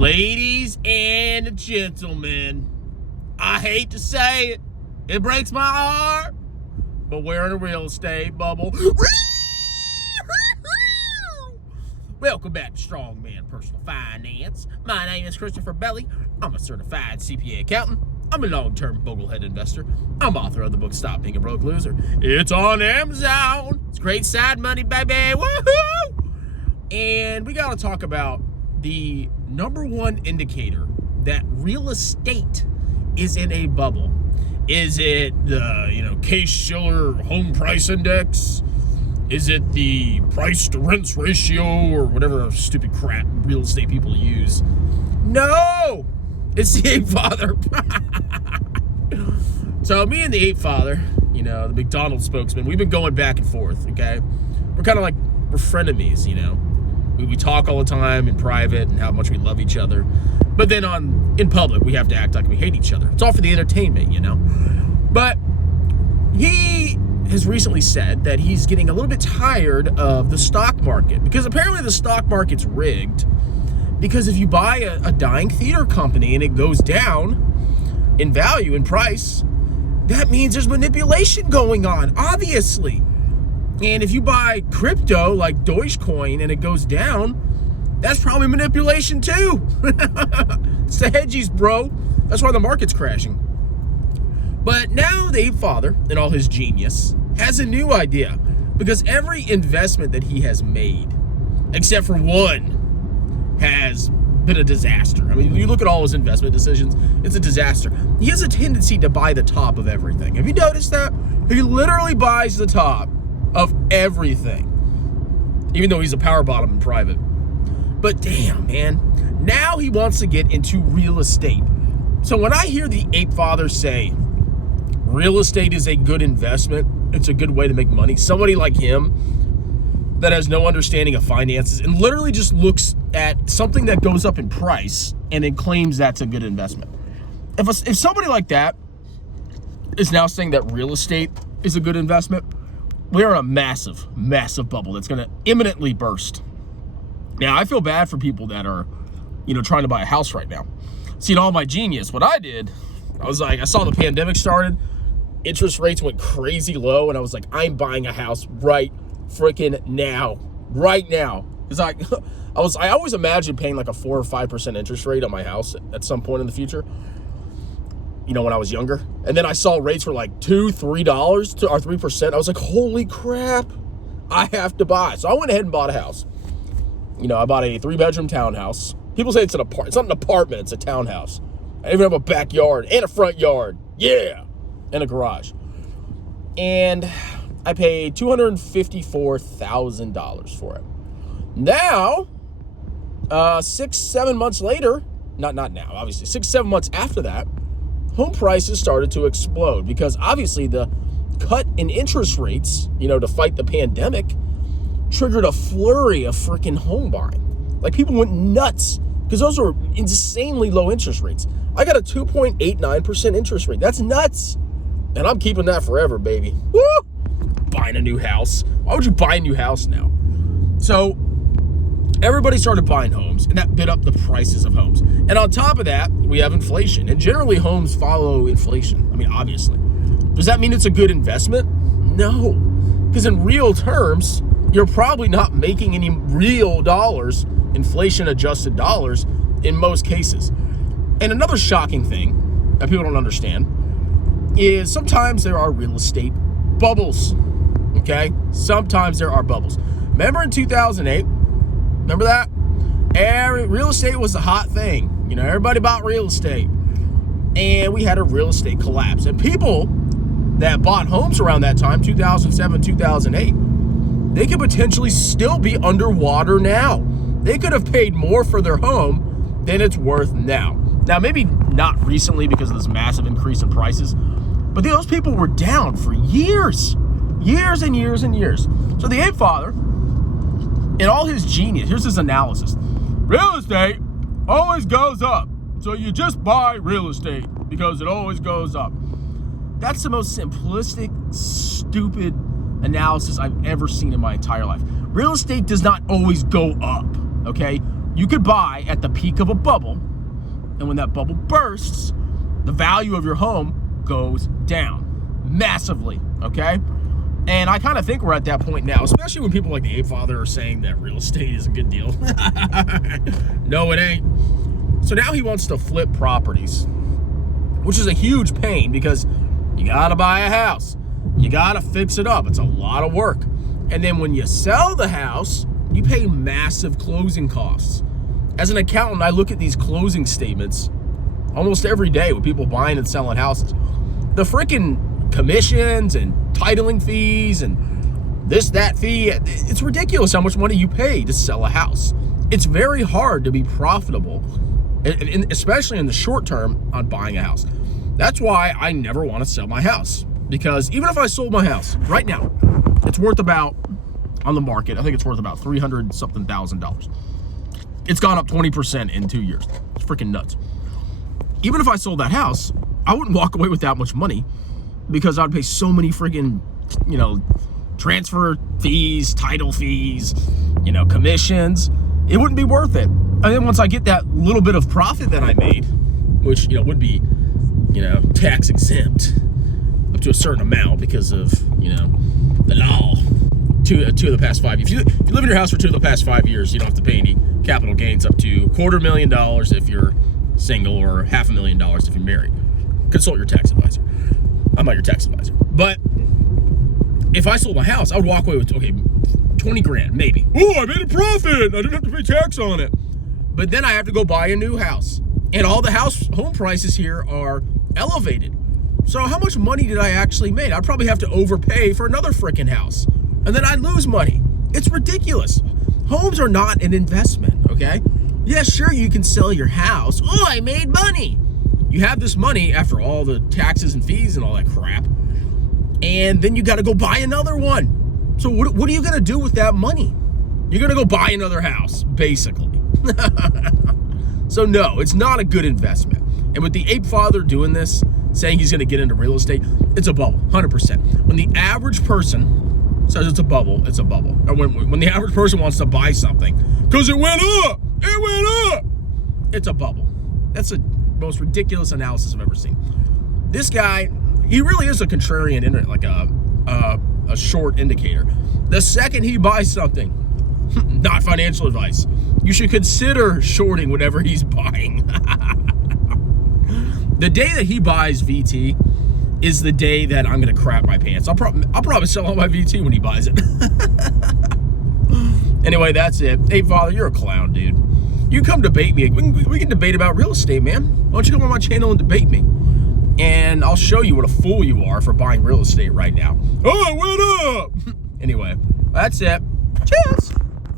Ladies and gentlemen, I hate to say it, it breaks my heart, but we're in a real estate bubble. Welcome back to Strongman Personal Finance. My name is Christopher Belly. I'm a certified CPA accountant. I'm a long-term boglehead investor. I'm author of the book Stop Being a Broke Loser. It's on Amazon. It's great side money, baby. Woohoo! And we got to talk about the number one indicator that real estate is in a bubble. Is it the, Case-Shiller home price index? Is it the price to rents ratio or whatever stupid crap real estate people use? No! It's the Apefather. So me and the Apefather, the McDonald's spokesman, we've been going back and forth, okay? We're kind of like, we're frenemies, We talk all the time in private and how much we love each other. But then in public, we have to act like we hate each other. It's all for the entertainment, But he has recently said that he's getting a little bit tired of the stock market because apparently the stock market's rigged. Because if you buy a dying theater company and it goes down in value, in price, that means there's manipulation going on, obviously. And if you buy crypto like Dogecoin and it goes down, that's probably manipulation too. It's the hedgies, bro. That's why the market's crashing. But now the Apefather, in all his genius, has a new idea. Because every investment that he has made, except for one, has been a disaster. I mean, you look at all his investment decisions, it's a disaster. He has a tendency to buy the top of everything. Have you noticed that? He literally buys the top of everything, even though he's a power bottom in private. But damn, man, now he wants to get into real estate. So when I hear the Apefather say real estate is a good investment, it's a good way to make money, somebody like him that has no understanding of finances and literally just looks at something that goes up in price and then claims that's a good investment. If somebody like that is now saying that real estate is a good investment, we're in a massive, massive bubble that's going to imminently burst. Now, I feel bad for people that are, trying to buy a house right now. See, in all my genius, what I did, I saw the pandemic started, interest rates went crazy low, and I was like, I'm buying a house right freaking now. Right now. It's like, I always imagined paying like a 4 or 5% interest rate on my house at some point in the future. When I was younger. And then I saw rates were like $2, $3 or 3%. I was like, holy crap, I have to buy. So I went ahead and bought a house. I bought a 3-bedroom townhouse. People say it's an apartment. It's not an apartment, it's a townhouse. I even have a backyard and a front yard. Yeah. And a garage. And I paid $254,000 for it. Now, 6-7 months later, not now, obviously, 6-7 months after that, home prices started to explode because obviously the cut in interest rates, to fight the pandemic, triggered a flurry of freaking home buying. Like people went nuts because those were insanely low interest rates. I got a 2.89% interest rate. That's nuts. And I'm keeping that forever, baby. Woo! Buying a new house. Why would you buy a new house now? So everybody started buying homes, and that bid up the prices of homes. And on top of that, we have inflation. And generally, homes follow inflation. I mean, obviously. Does that mean it's a good investment? No. Because in real terms, you're probably not making any real dollars, inflation-adjusted dollars, in most cases. And another shocking thing that people don't understand is sometimes there are real estate bubbles. Okay? Sometimes there are bubbles. Remember in 2008? Remember that? Real estate was the hot thing. Everybody bought real estate. And we had a real estate collapse. And people that bought homes around that time, 2007, 2008, they could potentially still be underwater now. They could have paid more for their home than it's worth now. Now, maybe not recently because of this massive increase in prices, but those people were down for years. Years and years and years. So the Apefather, in all his genius, here's his analysis. Real estate always goes up. So you just buy real estate because it always goes up. That's the most simplistic, stupid analysis I've ever seen in my entire life. Real estate does not always go up, okay? you could buy at the peak of a bubble, and when that bubble bursts, the value of your home goes down massively, okay? And I kind of think we're at that point now, especially when people like the Apefather are saying that real estate is a good deal. No, it ain't. So now he wants to flip properties, which is a huge pain because you gotta buy a house. You gotta fix it up. It's a lot of work. And then when you sell the house, you pay massive closing costs. As an accountant, I look at these closing statements almost every day with people buying and selling houses. The freaking commissions and titling fees and this, that fee, it's ridiculous how much money you pay to sell a house. It's very hard to be profitable, especially in the short term, on buying a house. That's why I never want to sell my house, because even if I sold my house right now, it's worth about, on the market, I think it's worth about $300-something thousand. It's gone up 20% in 2 years. It's freaking nuts. Even if I sold that house, I wouldn't walk away with that much money because I'd pay so many freaking, transfer fees, title fees, commissions. It wouldn't be worth it. And then once I get that little bit of profit that I made, which, would be, tax exempt up to a certain amount because of, the law. Two of the past 5 years. If you live in your house for 2 of the past 5 years, you don't have to pay any capital gains up to $250,000 if you're single or $500,000 if you're married. Consult your tax advisor. I'm not your tax advisor. But if I sold my house, I would walk away with, $20,000, maybe. Oh, I made a profit. I didn't have to pay tax on it. But then I have to go buy a new house. And all the home prices here are elevated. So how much money did I actually make? I'd probably have to overpay for another freaking house. And then I'd lose money. It's ridiculous. Homes are not an investment, okay? Yeah, sure, you can sell your house. Oh, I made money. You have this money after all the taxes and fees and all that crap. And then you got to go buy another one. So what are you going to do with that money? You're going to go buy another house, basically. So no, it's not a good investment. And with the Apefather doing this, saying he's going to get into real estate, it's a bubble, 100%. When the average person says it's a bubble, it's a bubble. Or when the average person wants to buy something, because it went up, it's a bubble. That's the most ridiculous analysis I've ever seen. This guy, he really is a contrarian, like a short indicator. The second he buys something, not financial advice, you should consider shorting whatever he's buying. The day that he buys VT is the day that I'm going to crap my pants. I'll probably sell all my VT when he buys it. Anyway, that's it. Hey, Father, you're a clown, dude. You come debate me. We can debate about real estate, man. Why don't you come on my channel and debate me? And I'll show you what a fool you are for buying real estate right now. Oh, it went up! Anyway, that's it. Cheers!